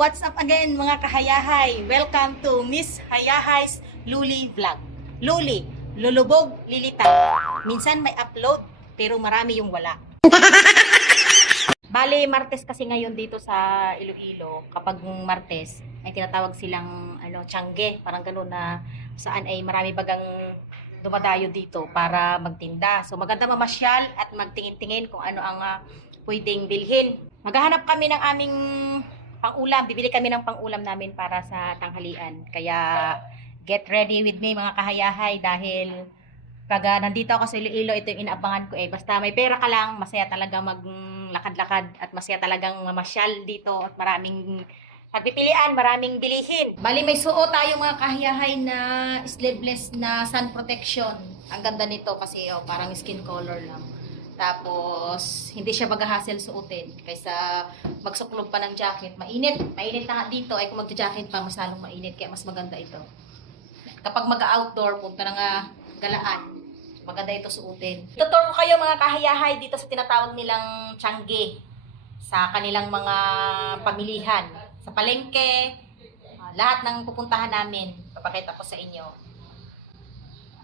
What's up again mga kahayahay? Welcome to Miss Hayahay's Luli Vlog. Luli, lulubog, lilitaw. Minsan may upload, pero marami yung wala. Bale, Martes kasi ngayon dito sa Iloilo. Kapag Martes, ay tinatawag silang Tiangge. Parang gano'n na saan ay marami bagang dumadayo dito para magtinda. So maganda mamasyal at magtingin-tingin kung ano ang pwedeng bilhin. Maghahanap kami ng aming pang-ulam. Bibili kami ng pang-ulam namin para sa tanghalian. Kaya get ready with me mga kahayahay dahil pag nandito ako sa Iloilo, ito yung inaabangan ko eh. Basta may pera ka lang, masaya talaga maglakad-lakad at masaya talagang mamasyal dito at maraming pagpipilian, maraming bilihin. Bali may suot tayo mga kahiyahay na sleeveless na sun protection. Ang ganda nito kasi parang skin color lang. Tapos hindi siya mag-hassle suotin kaysa magsuklob pa ng jacket. Mainit na nga dito ay kung magja-jacket pa mas lalong mainit kaya mas maganda ito. Kapag mag-outdoor, punta na nga galaan. Maganda ito suotin. Tutur ko kayo mga kahayahay dito sa tinatawag nilang Tiangge. Sa kanilang mga pamilihan. Sa palengke. Lahat ng pupuntahan namin. Papakita ko sa inyo.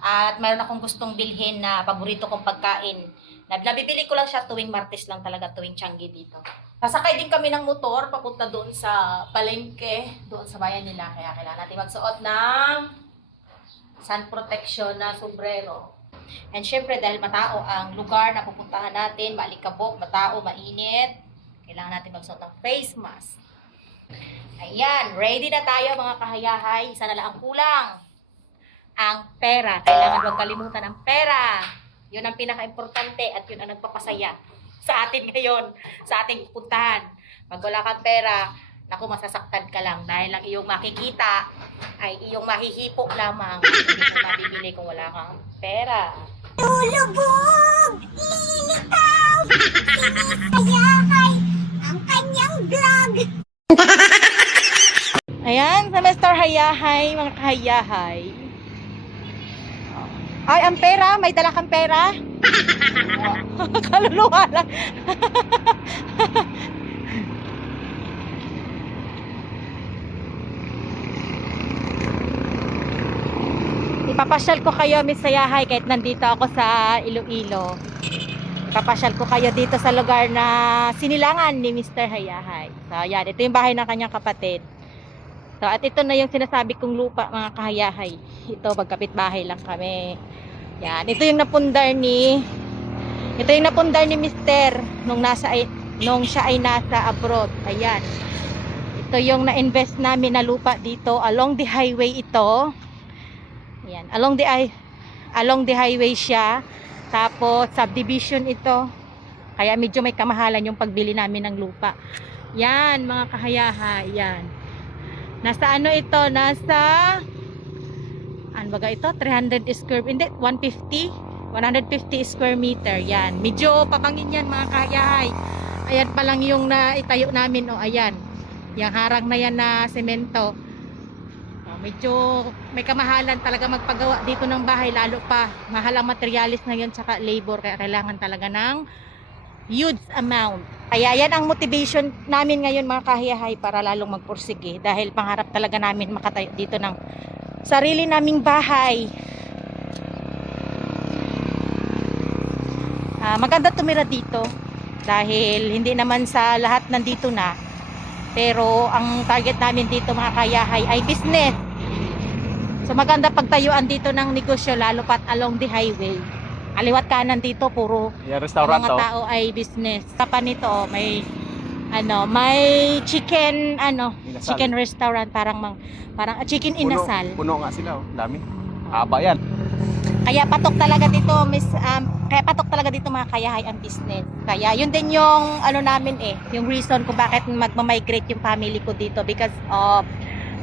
At mayroon akong gustong bilhin na paborito kong pagkain. Nabibili ko lang siya tuwing Martes lang talaga, tuwing Tiangge dito. Sasakay din kami ng motor papunta doon sa palengke. Doon sa bayan nila. Kaya kailangan natin magsuot ng sun protection na sombrero. And syempre dahil matao ang lugar na pupuntahan natin, maalikabok, matao, mainit, kailangan natin magsuot ng face mask. Ayan, ready na tayo mga kahayahay. Isa na lang ang kulang. Ang pera. Kailangan huwag kalimutan ang pera. Yun ang pinaka-importante at yun ang nagpapasaya sa atin ngayon, sa ating pupuntahan. Pag wala kang pera, naku, masasaktan ka lang dahil ang iyong makikita ay iyong mahihipo lamang. Hindi mo mabibili kung wala kang pera. Lulubog! Lilitaw! Sinisayahay ang kanyang vlog! Ayan, sa Mr. Hayahay, mga kahayahay. Ay, ang pera, may dala kang pera? Kaluluwa lang. Ipapasyal ko kayo, Miss Hayahay, kahit nandito ako sa Iloilo. Ipapasyal ko kayo dito sa lugar na sinilangan ni Mr. Hayahay. So, ayan, ito yung bahay ng kanyang kapatid. So, at ito na yung sinasabi kong lupa, mga kahayahay. Ito, magkapit bahay lang kami. Yan, ito yung napundar ni Mr. nung siya ay nasa abroad. Ayan. Ito yung na-invest namin na lupa dito along the highway ito. Ayan, along the highway siya. Tapos subdivision ito. Kaya medyo may kamahalan yung pagbili namin ng lupa. Yan, mga kahayahay, yan. Nasa ano ito? Nasa ano baga ito? 300 square, hindi, 150 square meter. Yan. Medyo papangin yan mga kahayahay. Ayan pa lang yung naitayo namin. O, ayan. Yung harang na yan na semento. Medyo may kamahalan talaga magpagawa dito ng bahay, lalo pa mahal ang materialis ngayon tsaka labor, kaya kailangan talaga ng huge amount. Kaya yan ang motivation namin ngayon mga kahiyahay para lalong magpursige dahil pangarap talaga namin makatayo dito ng sarili naming bahay. Maganda tumira dito dahil hindi naman sa lahat nandito na, pero ang target namin dito mga kahiyahay ay business. So maganda pagtayuan dito ng negosyo, lalo pat along the highway. Aliwat kanan dito puro restaurant mga tao ay business. Tapan nito may chicken Inasal. chicken restaurant, parang chicken inasal. Puno nga sila, dami. Haba yan. Kaya patok talaga dito mga kayahay ang business. Kaya yun din yung namin yung reason kung bakit magma-migrate yung family ko dito, because of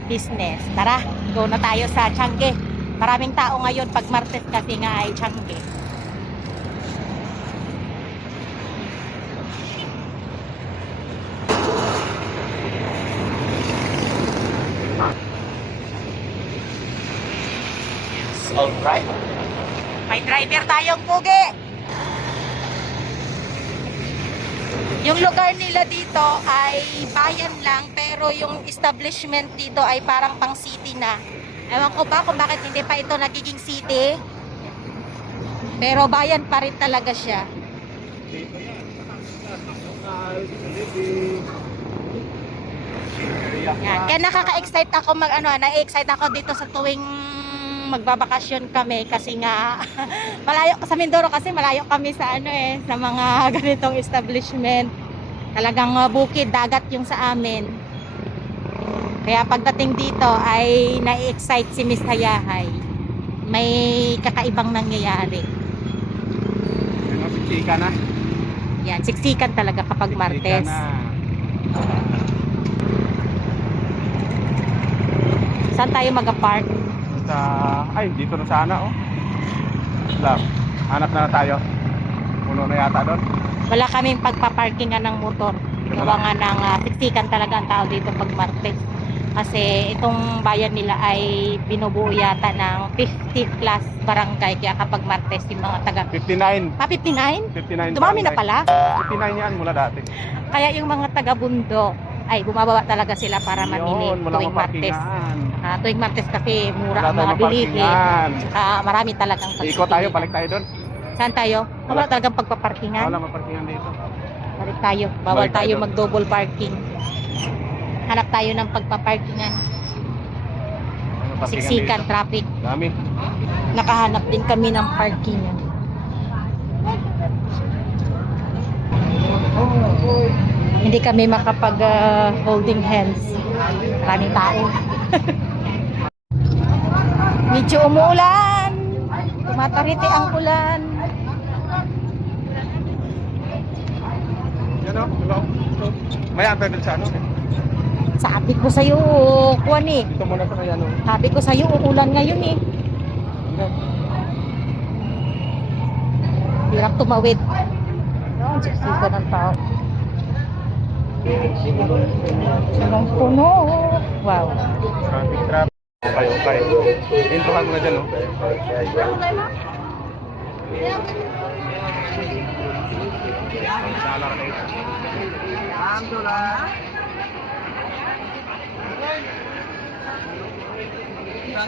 business. Tara, go na tayo sa Tiangge. Maraming tao ngayon pag Martes kasi nga ay Tiangge. Alright. May driver tayong pugi. Yung lugar nila dito ay bayan lang, pero yung establishment dito ay parang pang city na. Ewan ko ba kung bakit hindi pa ito nagiging city. Pero bayan pa rin talaga siya. Yan. Kaya nakaka-excite ako na-excite ako dito sa tuwing magbabakasyon kami kasi nga malayo sa Mindoro kasi malayo kami sa sa mga ganitong establishment. Talagang bukid, dagat yung sa amin. Kaya pagdating dito ay na-excite si Miss Hayahay. May kakaibang nangyayari. Ano, siksika na. Yan, siksikan talaga kapag Martes. Saan tayo mag-park? Dito na sana, oh. Lang, hanap na tayo. Puno na yata doon. Wala kaming pagpaparkingan ng motor. Gawa nga ng siksikan talaga ang tao dito pag Martes. Kasi itong bayan nila ay binubuo yata ng 50 plus barangay. Kaya kapag Martes yung mga taga 59. 59? 59 Dumami na barangay. pala. 59 yan mula dati. Kaya yung mga taga bundok ay bumababa talaga sila para mamili Yun, wala tuwing Martes. maparkingan. Tuwing Martes kasi mura Wala ang tayong mga bilihin. maparkingan. Marami talagang Ikot tayo, balik tayo doon. Saan tayo? Wala talagang pagpaparkingan. Wala maparkingan dito. Balik tayo. Bawal Balik tayo tayo doon. mag-double parking. Hanap tayo ng pagpaparkingan. Maparkingan Siksikan, dito. traffic. Dami. Nakahanap din kami ng parkingan. Hindi kami makapag holding hands. Maraming tao. Medyo umuulan. Tumatariti ang ulan. Yan o, hello. May antay din sa ano. Sabi ko sa'yo, kuwan eh. Dito muna sa kaya, no. Sabi ko sa'yo, uulan ngayon eh. Hirap tumawid. Yan, siksika ng tao. Sunong puno. Wow. Traffic. Okay. Introhan mo na dyan, no. Sala ka kayo.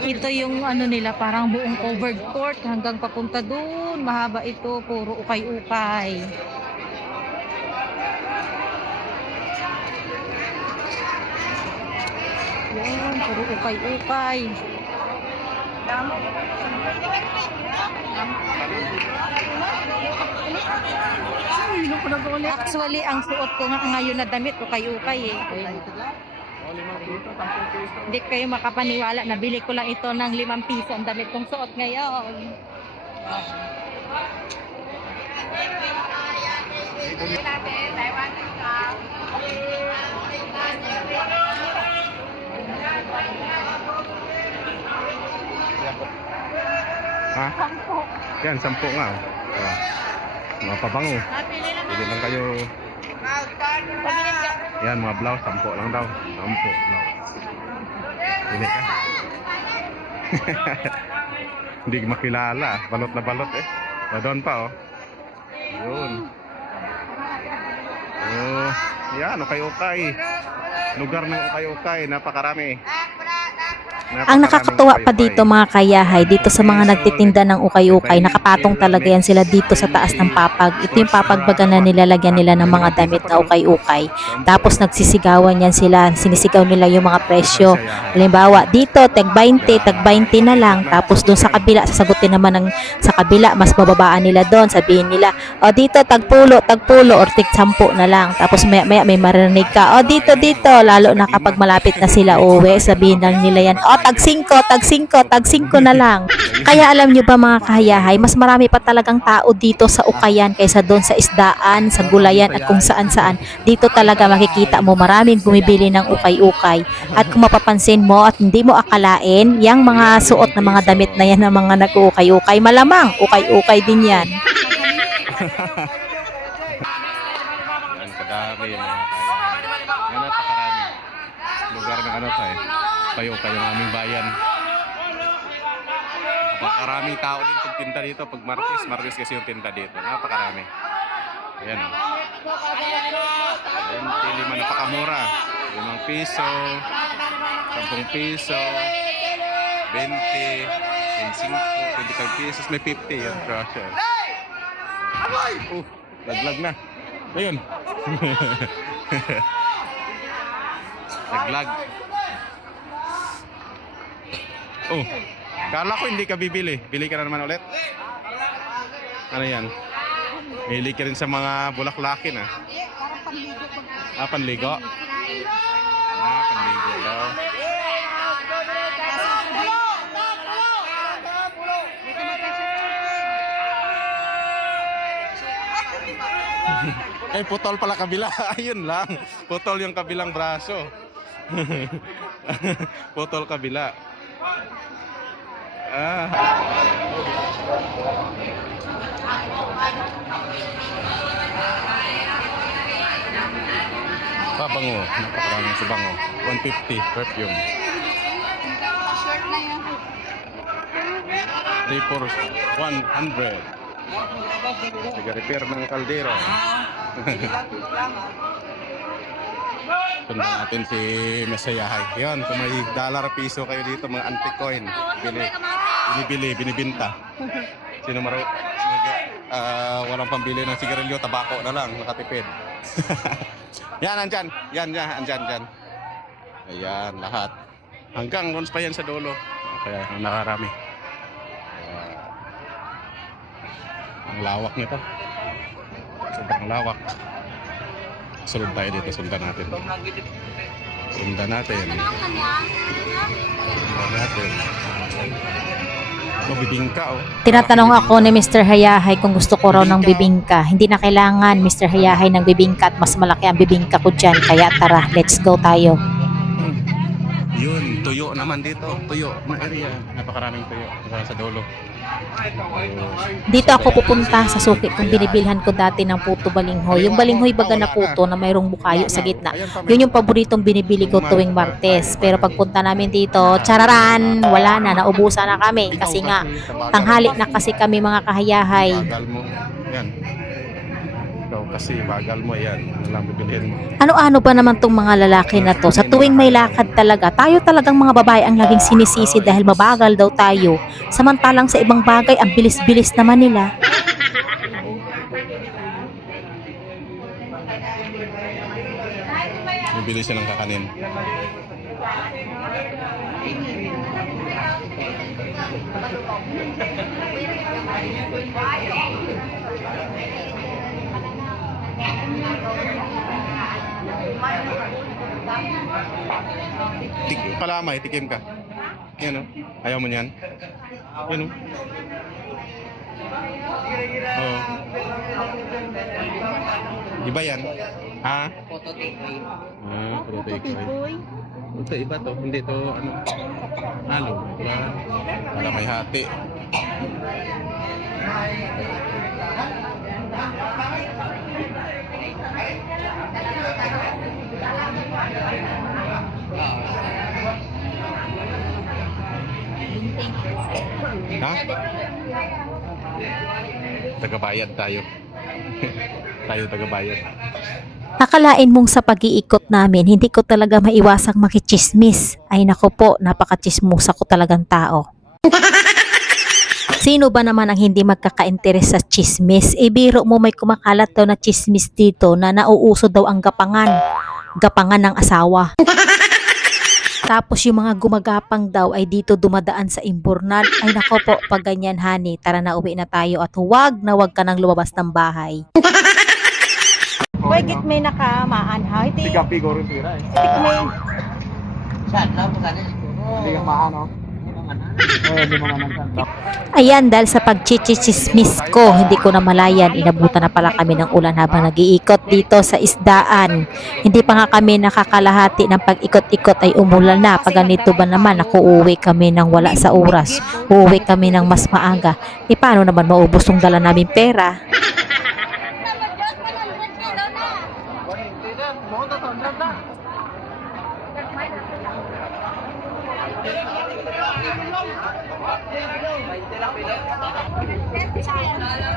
Ito yung nila, parang buong covered court hanggang papunta dun. Mahaba ito, puro ukay-ukay. Yan, puro ukay-ukay. Actually, ang suot ko nga ngayon na damit, ukay-ukay eh. Hindi kayo makapaniwala, nabili ko lang ito ng 5 piso ang damit kong suot ngayon. Ha? Yan, 10 nga. Oh. Mga pabango. Pwede lang kayo. Yan, mga blouse, 10 lang daw. 10 blouse. Pili ka. Hindi makilala. Balot na balot eh. Doon pa oh. Yun. Oh, yan, ukay-ukay. Lugar ng ukay-ukay, napakarami. Ang nakakatuwa pa dito mga kayahay, dito sa mga nagtitinda ng ukay-ukay, nakapatong talaga yan sila dito sa taas ng papag. Ito yung papagbaga na nilalagyan nila ng mga damit na ukay-ukay. Tapos nagsisigawan yan sila, sinisigaw nila yung mga presyo. Halimbawa, dito, tag 20 na lang. Tapos doon sa kabila, sasagutin naman ng sa kabila, mas bababaan nila doon. Sabihin nila, o dito, tagpulo, or tig 10 na lang. Tapos maya may marinig ka, o dito, lalo na kapag malapit na sila uwi, sabihin lang nila yan, o tag 5 na lang. Kaya alam nyo ba mga kahayahay, mas marami pa talagang tao dito sa ukayan kaysa doon sa isdaan, sa gulayan at kung saan-saan. Dito talaga makikita mo maraming bumibili ng ukay-ukay. At kung mapapansin mo at hindi mo akalain, yung mga suot na mga damit na yan ng mga nag-ukay-ukay, malamang ukay-ukay din yan. Yan, kadami yung mga kaya. Yan, napakarami. Lugar ng tayo. Kayo ng aming bayan. Napakaraming tao din pagtinda dito. Pag Martes kasi yung tinda dito. Napakarami. Ayan o. 25 napakamura. 5 piso, 10 piso, 20, 25 pesos, may 50 yung crusher. Laglag na. Ayun. Laglag. Kala ko hindi ka bibili. Bili ka na naman ulit. Ano yan? Bili ka rin sa mga bulaklakin ah. Panligo. Panligo daw. Ay, putol pala kabila. Ayun lang. Putol yung kabilang braso. Putol kabila. Bango. Napakaraming sa bango. 150 perfume. 3 for 100. Nag-repair ng kaldero. Sundan natin si Masayahay. Yun, kung may dollar piso kayo dito, mga antique coin, binibinta. Sino walang pambili ng sigarilyo, tabako na lang, nakatipid. Yan, andyan. Yan. Ayan, lahat. Hanggang runs pa yan sa dulo. Kaya nakarami. Ang lawak nito. Sobrang lawak. Sunod tayo dito, sundan natin. Bibingka Tinatanong ako ni Mr. Hayahay kung gusto ko raw ng bibingka. Hindi na kailangan, Mr. Hayahay, ng bibingka at mas malaki ang bibingka ko dyan. Kaya tara, let's go tayo. Yun, tuyo naman dito. Tuyo na area. Napakaraming tuyo. Sa dulo. Dito ako pupunta sa suki kung binibilhan ko dati ng puto balinghoy. Yung balinghoy baga na puto na mayroong bukayo sa gitna. Yun yung paboritong binibili ko tuwing Martes. Pero pagpunta namin dito, chararan, wala na, naubusan na kami. Kasi nga, tanghali na kasi kami mga kahayahay. Bagal mo. Yan. Ikaw kasi bagal mo yan. Walang bibilhin mo. Ano-ano ba naman tong mga lalaki na to? Sa tuwing may lakad talaga, tayo talagang mga babae ang laging sinisisi dahil mabagal daw tayo. Samantalang sa ibang bagay, ang bilis-bilis naman nila. Bibili siya ng kakanin. Palamay, tikim ka. Yan o. Ayaw mo niyan? Yan o. Oo. Iba yan? Ha? Photo take away. Ito iba to. Hindi to ano. Halo. Diba? Wala may hati. Ha? Tagabayad tayo. Tayo tagabayad. Akalain mong sa pag-iikot namin, hindi ko talaga maiwasang makichismis. Ay nako po, napakachismusa ko talagang tao. Sino ba naman ang hindi magkaka-interes sa chismis? Biro mo may kumakalat daw na chismis dito na nauuso daw ang gapangan. Gapangan ng asawa. Tapos yung mga gumagapang daw ay dito dumadaan sa imburnal. Ay nako po, pag ganyan honey, tara na uwi na tayo at huwag ka nang lumabas ng bahay. Boy, git may nakamaan ha. Hindi Gabi ko rin tira eh. may Hindi ka maano. Ayan, dahil sa pagchichismis ko, hindi ko na malayan, inabutan na pala kami ng ulan habang nag-iikot dito sa isdaan. Hindi pa nga kami nakakalahati ng pag-ikot-ikot ay umulan na. Pag ganito ba naman, ako uuwi kami ng wala sa oras. Uuwi kami ng mas maaga. Paano naman maubos yung dala namin pera?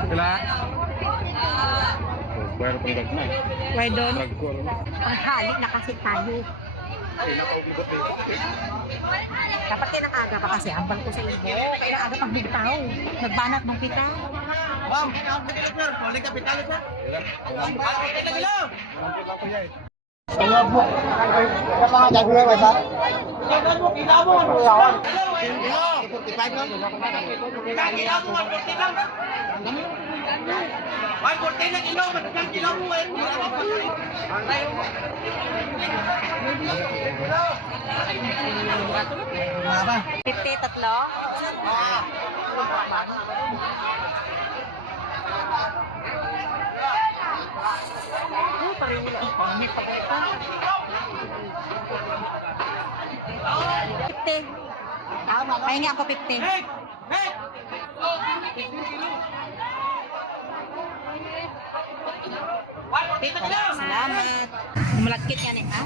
Kila? Pero pang gagmay. Why doon? Ragkor. Panghali na kasi tayo. Ay, nakaugot eh. Dapat kayo ng aga pa kasi. Ambal ko sa iyo. Kaya aga pang bigtaw. Nagbanat ng kita. Ma'am, balik kapital ito. Fifty, tatlo? Pareho lang. Pangit pa kayo. 50. Pahingi ako 50. Salamat. Malagkit yan eh, ha?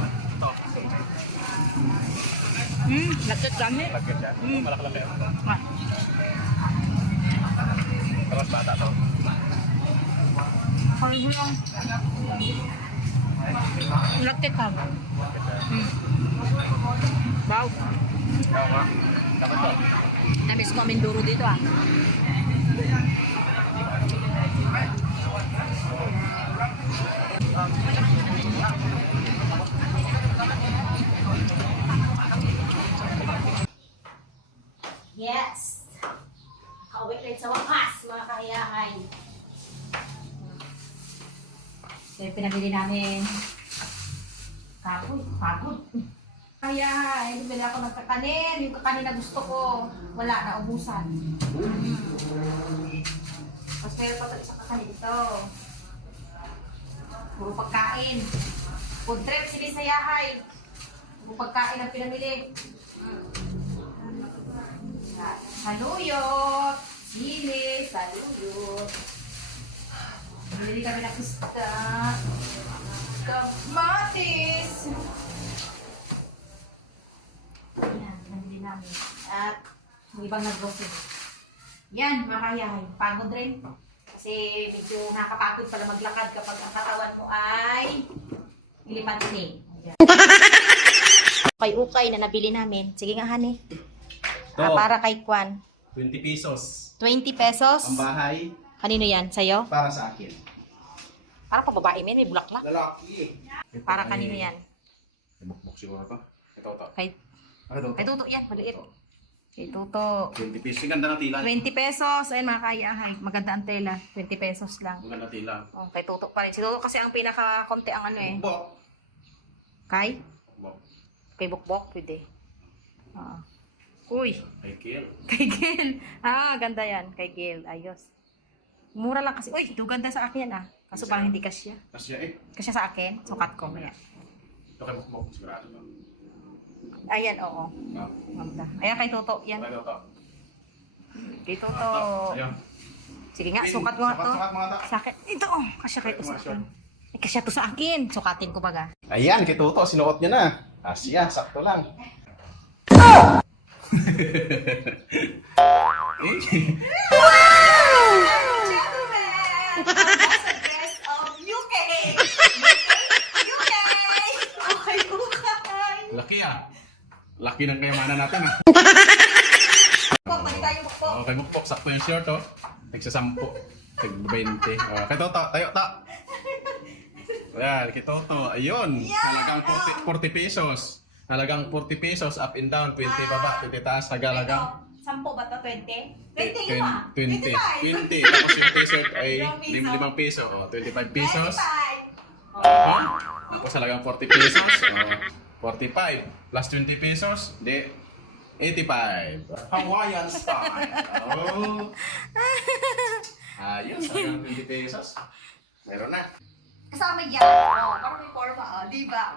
Lagkit kami. Lagkit siya. Malaki-laki. Ah. Terus bata to. Pareho lang. Malagkit ka. Wow. Oo nga. Dapat to. Namiss ko Mindoro dito ah. Yes! Kauwi rin sa wakas, mga kahiyahay. Kaya pinabili namin pagod. Kaya, bumili ako ng kakanin. Yung kakanin na gusto ko, wala, naubusan. Mas meron pa sa kakanin ito. Puro pagkain. Food trip, silisayahay. Puro pagkain ang pinamili. Saluyot. Sili, saluyot. Bumili kami ng pista. Kamatis. Yan, nabili namin. At yung ibang nag-grocery. Yan, mga kayahay. Pagod rin. Kasi medyo nakakapagod pala maglakad kapag ang katawan mo ay ilipansin. Ukay-ukay na nabili namin. Sige nga, honey. Para kay Kwan. 20 pesos. 20 pesos. Ang bahay, Kanino yan? Sa'yo? para sa akin. Para pa babae, may bulaklak. Lalaki. Para kanino yan? Bukbuk siguro to. Ito. Kay Ano Kay Tuto yan, maliit. Kay Tuto. 20 pesos. Ganda ng tila. 20 pesos. Ayun mga kayahay. Maganda ang tela. 20 pesos lang. Ganda ng tila. Oh, kay Tuto pa rin. Si Tuto kasi ang pinaka-konti ang ano eh. Bukbok. Kay? Bukbok. Kay Bukbok, pwede. Ah. Uy, Ay, kill. kay Gil. Ah, ganda yan. Kay Gil. Ayos. Mura lang kasi. Uy, ito ganda sa akin yan ah. Kaso parang hindi kasya. Kasya eh. Kasya sa akin. Sukat ko. Ayan. Ito kay Bukbok. Sigurado to. Ayan, oo. No? Ganda. Ayan kay Tuto. Yan. Talaga to. Kay Tuto. Ayun. Sige nga, sukat mo nga to. Sukat mga to. Sa akin. Ito oh. Kasya kayo to sa akin. Eh, kasya to sa akin. Sukatin ko baga. Ayan, kay Tuto. Sinuot niya na. Asya, sakto lang. Laki ah. Laki ng kayamanan natin ah. Okay, Bukbok. Sakto yung short oh. Nagsasampu. Tag-20. Oh, kay Toto. Tayo, ta. Ayan, kay Toto. Ayun. Halagang 40 pesos. Halagang 40 pesos. Up and down. 20 baba. 20 taas. Halagang 10 ba ito? 20? 20. 20. Tapos yung t-shirt ay 5 peso. Oh, 25 pesos. Oh, tapos halagang 40 pesos. Oh, 45. Plus 20 pesos. Di. 85. Hawaiian style. Oh. Ayos. Halagang 20 pesos. Meron na. Kasama yan. Oh, parang may forma. Oh, di ba?